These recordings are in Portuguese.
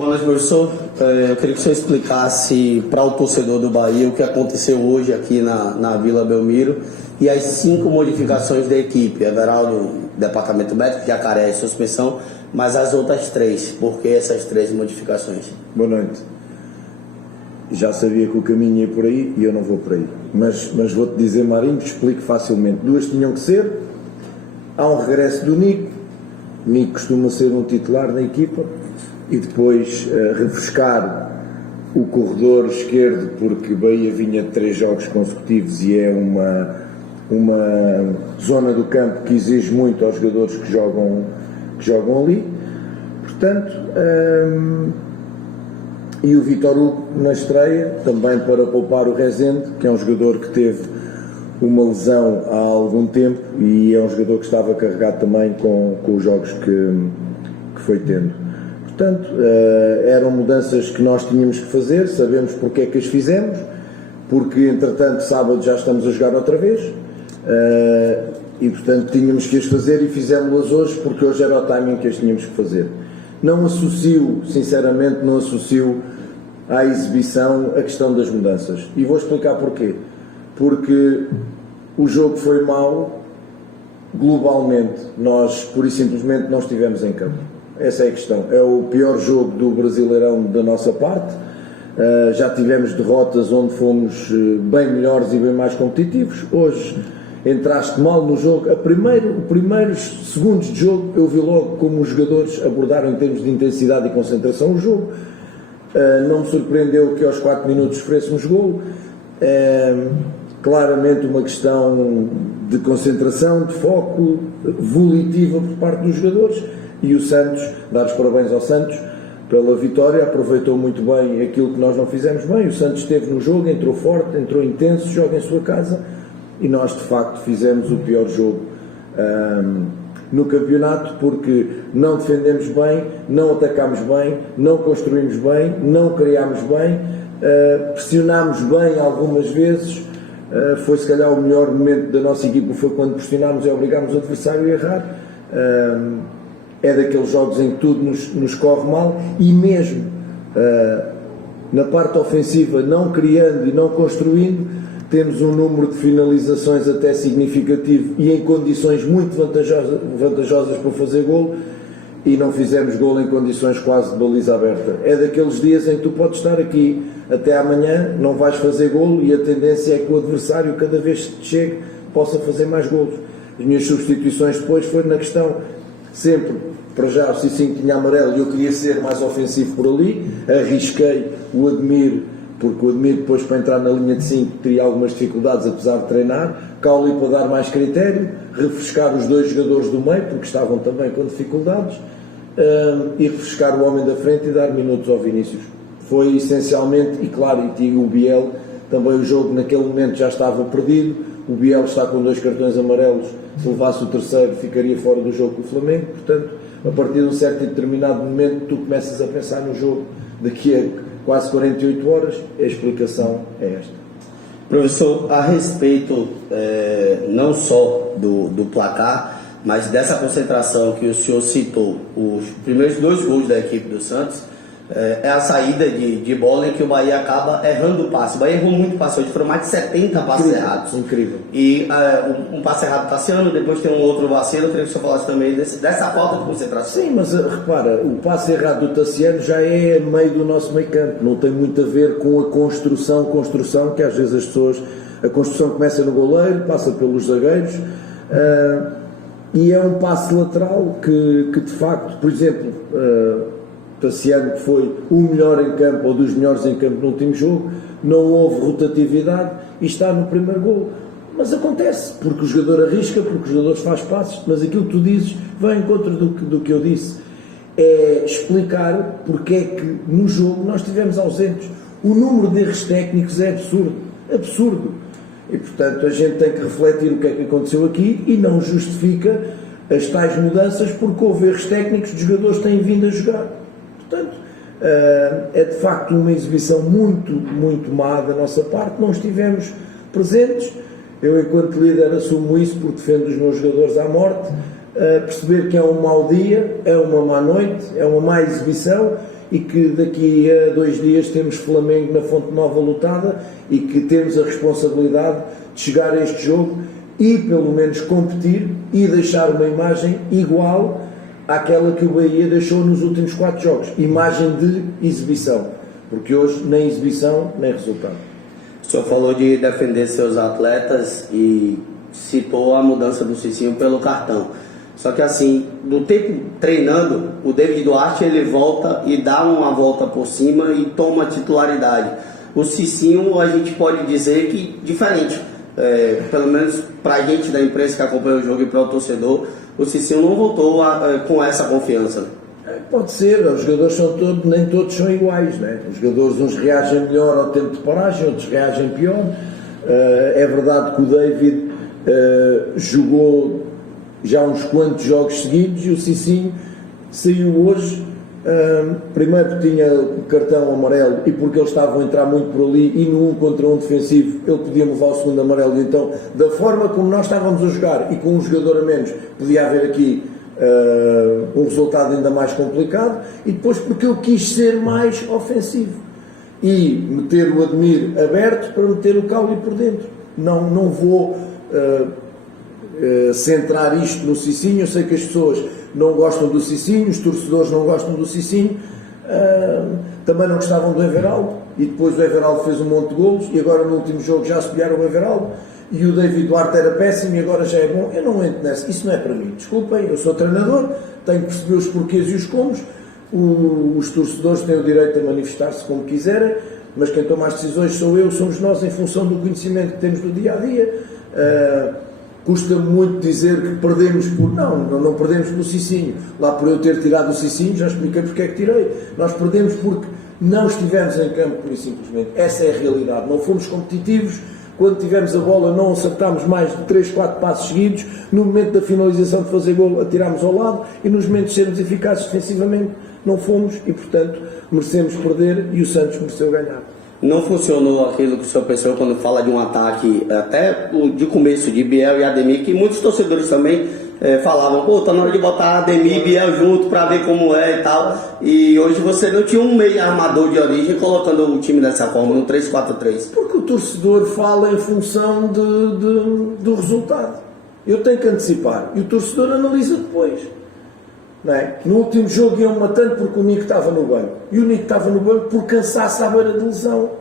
Boa noite, professor. Eu queria que o senhor explicasse para o torcedor do Bahia o que aconteceu hoje aqui na Vila Belmiro e as 5 modificações da equipe. Everaldo, departamento médico, Jacaré, suspensão, mas as outras 3. Por que essas 3 modificações? Boa noite. Já sabia que o caminho ia por aí e eu não vou por aí. Mas vou-te dizer, Marinho, que explico facilmente. 2 tinham que ser. Há um regresso do Nico. Nico costuma ser um titular na equipa. E depois refrescar o corredor esquerdo, porque Bahia vinha de 3 jogos consecutivos e é uma zona do campo que exige muito aos jogadores que jogam ali. Portanto, e o Vítor Hugo na estreia, também para poupar o Rezende, que é um jogador que teve uma lesão há algum tempo e é um jogador que estava carregado também com os jogos que foi tendo. Portanto, eram mudanças que nós tínhamos que fazer, sabemos porque é que as fizemos, porque entretanto sábado já estamos a jogar outra vez e portanto tínhamos que as fazer e fizemos-las hoje porque hoje era o timing que as tínhamos que fazer. Não associo, sinceramente, à exibição a questão das mudanças e vou explicar porquê. Porque o jogo foi mau, globalmente, nós pura e simplesmente não estivemos em campo. Essa é a questão. É o pior jogo do Brasileirão da nossa parte. Já tivemos derrotas onde fomos bem melhores e bem mais competitivos. Hoje entraste mal no jogo. Os primeiros segundos de jogo eu vi logo como os jogadores abordaram em termos de intensidade e concentração o jogo. Não me surpreendeu que aos 4 minutos sofrêssemos golo. Claramente uma questão de concentração, de foco, volitiva por parte dos jogadores. E o Santos, dar os parabéns ao Santos pela vitória, aproveitou muito bem aquilo que nós não fizemos bem. O Santos esteve no jogo, entrou forte, entrou intenso, joga em sua casa e nós de facto fizemos o pior jogo no campeonato porque não defendemos bem, não atacámos bem, não construímos bem, não criámos bem, pressionámos bem algumas vezes. Foi se calhar o melhor momento da nossa equipa, foi quando pressionámos e obrigámos o adversário a errar. É daqueles jogos em que tudo nos corre mal e mesmo na parte ofensiva, não criando e não construindo, temos um número de finalizações até significativo e em condições muito vantajosas para fazer golo e não fizemos golo em condições quase de baliza aberta. É daqueles dias em que tu podes estar aqui até amanhã, não vais fazer golo e a tendência é que o adversário, cada vez que chegue, possa fazer mais golos. As minhas substituições depois foram na questão sempre, para já o Cicinho tinha amarelo e eu queria ser mais ofensivo por ali, arrisquei o Admir, porque o Admir depois para entrar na linha de 5 teria algumas dificuldades apesar de treinar, Cauli para dar mais critério, refrescar os 2 jogadores do meio, porque estavam também com dificuldades, e refrescar o homem da frente e dar minutos ao Vinícius. Foi essencialmente, e claro, e digo o Biel, também o jogo naquele momento já estava perdido, o Biel está com 2 cartões amarelos, se levasse o terceiro ficaria fora do jogo com o Flamengo, portanto, a partir de um certo e determinado momento tu começas a pensar no jogo daqui a quase 48 horas, a explicação é esta. Professor, a respeito não só do placar, mas dessa concentração que o senhor citou, os primeiros 2 gols da equipe do Santos, é a saída de bola em que o Bahia acaba errando o passe. O Bahia errou muito passe, hoje foram mais de 70 passes errados. Incrível. E um passe errado do Tassiano, depois tem um outro vacilo. Eu queria que o senhor falasse também dessa falta de concentração. Sim, mas repara, o passe errado do Tassiano já é meio do nosso meio campo, não tem muito a ver com a construção que às vezes as pessoas, a construção começa no goleiro, passa pelos zagueiros, e é um passe lateral que de facto, por exemplo, Tassiano, que foi o melhor em campo ou dos melhores em campo no último jogo, não houve rotatividade e está no primeiro gol. Mas acontece, porque o jogador arrisca, porque o jogador faz passos, mas aquilo que tu dizes vai em contra do que eu disse. É explicar porque é que no jogo nós estivemos ausentes. O número de erros técnicos é absurdo. E portanto a gente tem que refletir o que é que aconteceu aqui e não justifica as tais mudanças porque houve erros técnicos de jogadores que têm vindo a jogar. Portanto, é de facto uma exibição muito, muito má da nossa parte, não estivemos presentes. Eu, enquanto líder, assumo isso porque defendo os meus jogadores à morte. Perceber que é um mau dia, é uma má noite, é uma má exibição e que daqui a 2 dias temos Flamengo na Fonte Nova lotada e que temos a responsabilidade de chegar a este jogo e pelo menos competir e deixar uma imagem igual àquela que o Bahia deixou nos últimos 4 jogos, imagem de exibição, porque hoje nem exibição nem resultado. O senhor falou de defender seus atletas e citou a mudança do Cicinho pelo cartão. Só que assim, do tempo treinando, o David Duarte ele volta e dá uma volta por cima e toma titularidade. O Cicinho a gente pode dizer que diferente, pelo menos para a gente da imprensa que acompanha o jogo e para o torcedor, o Cicinho não voltou com essa confiança. Pode ser, os jogadores são todos, nem todos são iguais, né? Os jogadores uns reagem melhor ao tempo de paragem, outros reagem pior. É verdade que o David jogou já uns quantos jogos seguidos e o Cicinho saiu hoje, primeiro porque tinha o cartão amarelo e porque eles estavam a entrar muito por ali e no 1 contra 1 defensivo ele podia levar o segundo amarelo, então da forma como nós estávamos a jogar e com um jogador a menos podia haver aqui um resultado ainda mais complicado, e depois porque eu quis ser mais ofensivo e meter o Ademir aberto para meter o Cauli por dentro. Não vou centrar isto no Cicinho. Eu sei que as pessoas não gostam do Cicinho, os torcedores não gostam do Cicinho, também não gostavam do Everaldo, e depois o Everaldo fez um monte de golos e agora no último jogo já assobiaram o Everaldo, e o David Duarte era péssimo e agora já é bom. Eu não entro nessa, isso não é para mim, desculpem, eu sou treinador, tenho que perceber os porquês e os comos. Os torcedores têm o direito a manifestar-se como quiserem, mas quem toma as decisões sou eu, somos nós, em função do conhecimento que temos do dia a dia. Custa-me muito dizer que perdemos por... Não perdemos pelo Cicinho. Lá por eu ter tirado o Cicinho, já expliquei porque é que tirei. Nós perdemos porque não estivemos em campo, por isso simplesmente. Essa é a realidade. Não fomos competitivos. Quando tivemos a bola não acertámos mais de 3, 4 passos seguidos. No momento da finalização de fazer golo, atirámos ao lado. E nos momentos de sermos eficazes defensivamente, não fomos. E, portanto, merecemos perder e o Santos mereceu ganhar. Não funcionou aquilo que o senhor pensou quando fala de um ataque, até de começo, de Biel e Ademir, que muitos torcedores também falavam, pô, tá na hora de botar Ademir e Biel junto para ver como é e tal. E hoje você não tinha um meio armador de origem colocando o time dessa forma, no 3-4-3. Porque o torcedor fala em função do resultado. Eu tenho que antecipar e o torcedor analisa depois. Não é? No último jogo iam matando porque o Nico estava no banco. E o Nico estava no banco por cansaço à beira de lesão.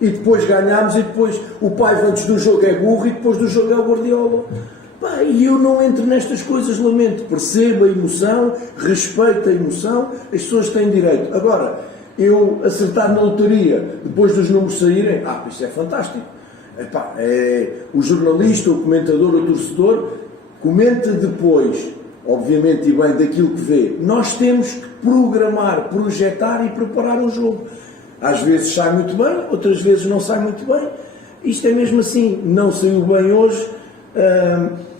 E depois ganhámos e depois o Paiva antes do jogo é burro e depois do jogo é o Guardiola. E eu não entro nestas coisas, lamento. Percebo a emoção, respeito a emoção, as pessoas têm direito. Agora, eu acertar na lotaria depois dos números saírem, isso é fantástico. O jornalista, o comentador, o torcedor, comenta depois, obviamente e bem daquilo que vê. Nós temos que programar, projetar e preparar um jogo. Às vezes sai muito bem, outras vezes não sai muito bem. Isto é mesmo assim, não saiu bem hoje.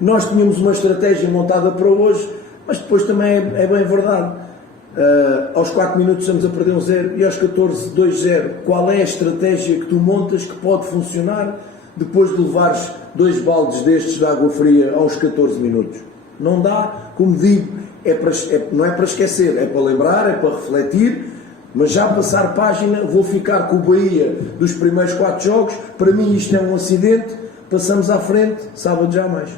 Nós tínhamos uma estratégia montada para hoje, mas depois também é bem verdade. Aos 4 minutos estamos a perder 1-0 e aos 14, 2-0. Qual é a estratégia que tu montas que pode funcionar depois de levares 2 baldes destes de água fria aos 14 minutos? Não dá, como digo, não é para esquecer, é para lembrar, é para refletir, mas já passar página, vou ficar com o Bahia dos primeiros 4 jogos. Para mim isto é um acidente, passamos à frente, sábado já há mais.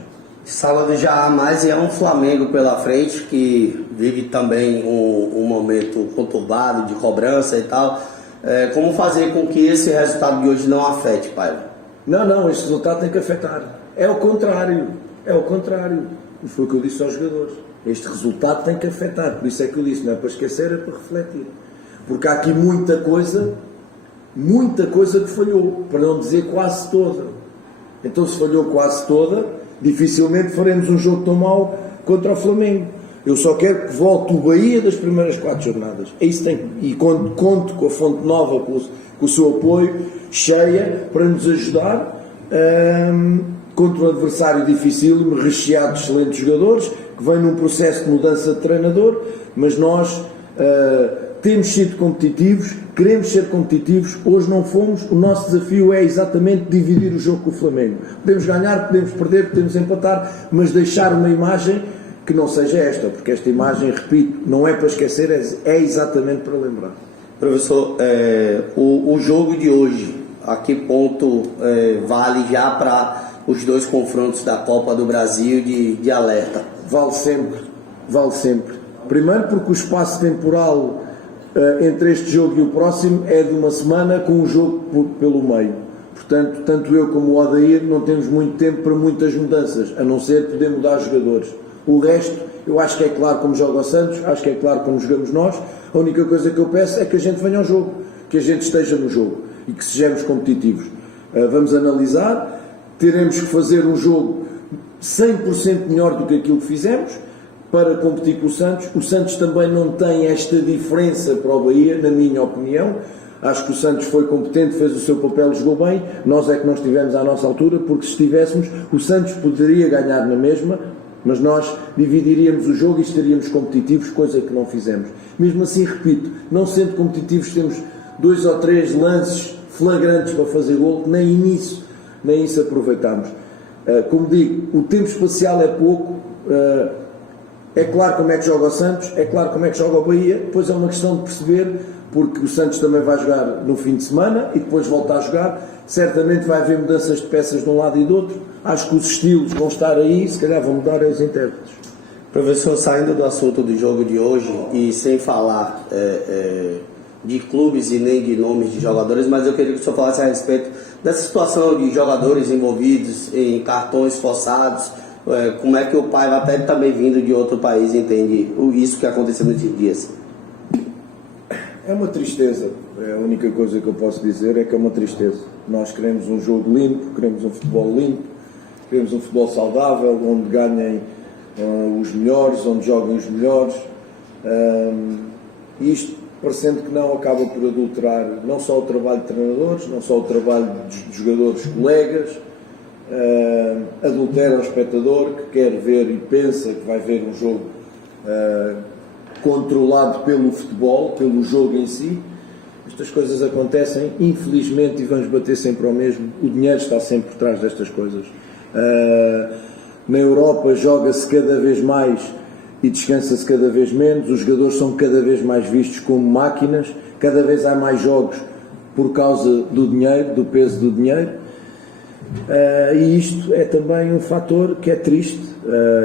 Sábado já há mais e é um Flamengo pela frente que vive também um momento conturbado de cobrança e tal. Como fazer com que esse resultado de hoje não afete, pai? Não, este resultado tem que afetar. É o contrário. E foi o que eu disse aos jogadores. Este resultado tem que afetar. Por isso é que eu disse, não é para esquecer, é para refletir. Porque há aqui muita coisa que falhou, para não dizer quase toda. Então se falhou quase toda, dificilmente faremos um jogo tão mau contra o Flamengo. Eu só quero que volte o Bahia das primeiras 4 jornadas. É isso tem. E conto com a Fonte Nova, com o seu apoio, cheia, para nos ajudar contra um adversário dificílimo, recheado de excelentes jogadores, que vem num processo de mudança de treinador, mas nós temos sido competitivos, queremos ser competitivos, hoje não fomos, o nosso desafio é exatamente dividir o jogo com o Flamengo. Podemos ganhar, podemos perder, podemos empatar, mas deixar uma imagem que não seja esta, porque esta imagem, repito, não é para esquecer, é exatamente para lembrar. Professor, o jogo de hoje, a que ponto vale já para os 2 confrontos da Copa do Brasil de alerta? Vale sempre, vale sempre. Primeiro porque o espaço temporal entre este jogo e o próximo é de uma semana com o jogo pelo meio. Portanto, tanto eu como o Odair não temos muito tempo para muitas mudanças, a não ser poder mudar jogadores. O resto, eu acho que é claro como joga o Santos, acho que é claro como jogamos nós. A única coisa que eu peço é que a gente venha ao jogo, que a gente esteja no jogo e que sejamos competitivos. Vamos analisar, teremos que fazer um jogo 100% melhor do que aquilo que fizemos para competir com o Santos. O Santos também não tem esta diferença para o Bahia, na minha opinião. Acho que o Santos foi competente, fez o seu papel, jogou bem. Nós é que não estivemos à nossa altura, porque se estivéssemos, o Santos poderia ganhar na mesma, mas nós dividiríamos o jogo e estaríamos competitivos, coisa que não fizemos. Mesmo assim, repito, não sendo competitivos, temos 2 ou 3 lances flagrantes para fazer gol, nem isso aproveitámos. Como digo, o tempo espacial é pouco, é claro como é que joga o Santos, é claro como é que joga o Bahia, depois é uma questão de perceber, porque o Santos também vai jogar no fim de semana e depois volta a jogar, certamente vai haver mudanças de peças de um lado e do outro, acho que os estilos vão estar aí, se calhar vão mudar os intérpretes. Professor, saindo do assunto do jogo de hoje e sem falar de clubes e nem de nomes de jogadores, mas eu queria que o senhor falasse a respeito dessa situação de jogadores envolvidos em cartões forçados, como é que o pai, até também vindo de outro país, entende isso que aconteceu nesses dias? É uma tristeza, a única coisa que eu posso dizer é que é uma tristeza. Nós queremos um jogo limpo, queremos um futebol limpo, queremos um futebol saudável, onde ganhem os melhores, onde joguem os melhores, e isto, parecendo que não, acaba por adulterar não só o trabalho de treinadores, não só o trabalho de jogadores colegas, adultera o espectador que quer ver e pensa que vai ver um jogo controlado pelo futebol, pelo jogo em si. Estas coisas acontecem, infelizmente, e vamos bater sempre ao mesmo. O dinheiro está sempre por trás destas coisas. Na Europa joga-se cada vez mais e descansa-se cada vez menos. Os jogadores são cada vez mais vistos como máquinas. Cada vez há mais jogos por causa do dinheiro, do peso do dinheiro. E isto é também um fator que é triste,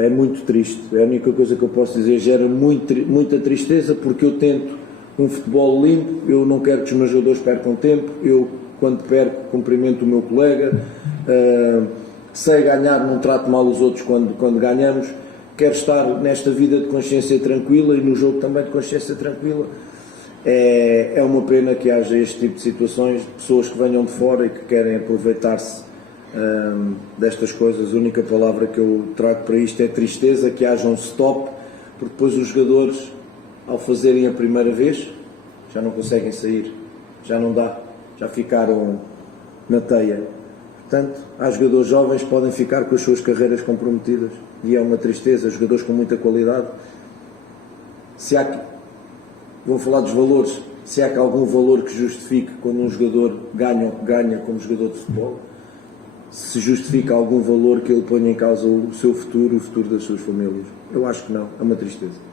é muito triste. É a única coisa que eu posso dizer, gera muita tristeza, porque eu tento um futebol limpo, eu não quero que os meus jogadores percam tempo, eu quando perco cumprimento o meu colega, sei ganhar, não trato mal os outros quando ganhamos, quero estar nesta vida de consciência tranquila e no jogo também de consciência tranquila. É uma pena que haja este tipo de situações, de pessoas que venham de fora e que querem aproveitar-se destas coisas. A única palavra que eu trago para isto é tristeza, que haja um stop, porque depois os jogadores, ao fazerem a primeira vez, já não conseguem sair, já não dá, já ficaram na teia. Portanto, há jogadores jovens que podem ficar com as suas carreiras comprometidas e é uma tristeza. Jogadores com muita qualidade, vou falar dos valores, se há algum valor que justifique quando um jogador ganha como jogador de futebol, se justifica algum valor que ele ponha em causa o seu futuro, o futuro das suas famílias. Eu acho que não, é uma tristeza.